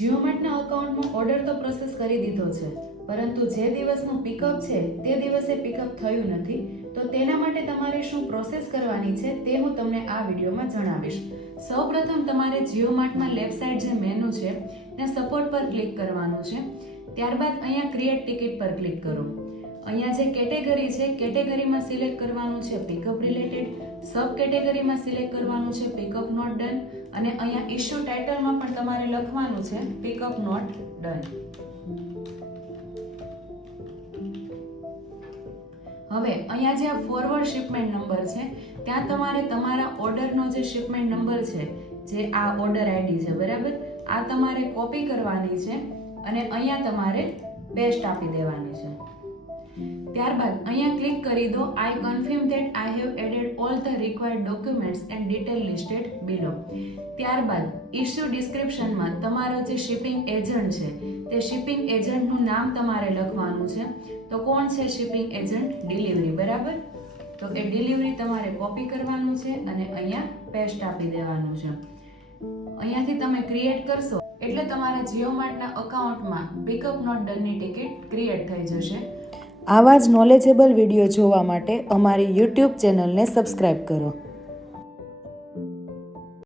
જીઓ માર્ટના અકાઉન્ટમાં ઓર્ડર તો પ્રોસેસ કરી દીધો છે, પરંતુ જે દિવસનું પિકઅપ છે તે દિવસે પિકઅપ થયું નથી. તો તેના માટે તમારે શું પ્રોસેસ કરવાની છે તે હું તમને આ વિડીયોમાં જણાવીશ. સૌપ્રથમ તમારે જીઓ માર્ટમાં લેફ્ટ સાઈડ જે મેનુ છે ત્યાં સપોર્ટ પર ક્લિક કરવાનું છે. ત્યારબાદ અહીંયા ક્રિએટ ટિકિટ પર ક્લિક કરો. અહીંયા જે કેટેગરી છે કેટેગરીમાં સિલેક્ટ કરવાનું છે પિકઅપ રિલેટેડ, સબ કેટેગરીમાં સિલેક્ટ કરવાનું છે પિકઅપ નોટ ડન, અને અહીંયા ઇશ્યુ ટાઇટલમાં પણ તમારે લખવાનું છે પિકઅપ નોટ ડન. હવે અહીંયા જે આ ફોરવર્ડ શિપમેન્ટ નંબર છે ત્યાં તમારે તમારા ઓર્ડરનો જે શિપમેન્ટ નંબર છે, જે આ ઓર્ડર આઈડી છે બરાબર, આ તમારે કોપી કરવાની છે અને અહીંયા તમારે પેસ્ટ આપી દેવાની છે. ત્યારબાદ અહીંયા ક્લિક કરી દો I confirm that I have added all the required documents and detail listed below. ત્યારબાદ ઇશ્યુ ડિસ્ક્રિપ્શનમાં તમારો જે શિપિંગ એજન્ટ છે તે શિપિંગ એજન્ટનું નામ તમારે લખવાનું છે. તો કોણ છે શિપિંગ એજન્ટ? ડિલિવરી, બરાબર. તો એ ડિલિવરી તમારે કોપી કરવાનું છે અને અહીંયા પેસ્ટ આપી દેવાનું છે. અહીંયાથી તમે ક્રિએટ કરશો એટલે તમારા જીઓ માર્ટના અકાઉન્ટમાં પિકઅપ નોટ ડનની ટિકિટ ક્રિએટ થઈ જશે. આવા જ નોલેજેબલ વિડીયો જોવા માટે અમારી યુટ્યુબ ચેનલને સબસ્ક્રાઈબ કરો.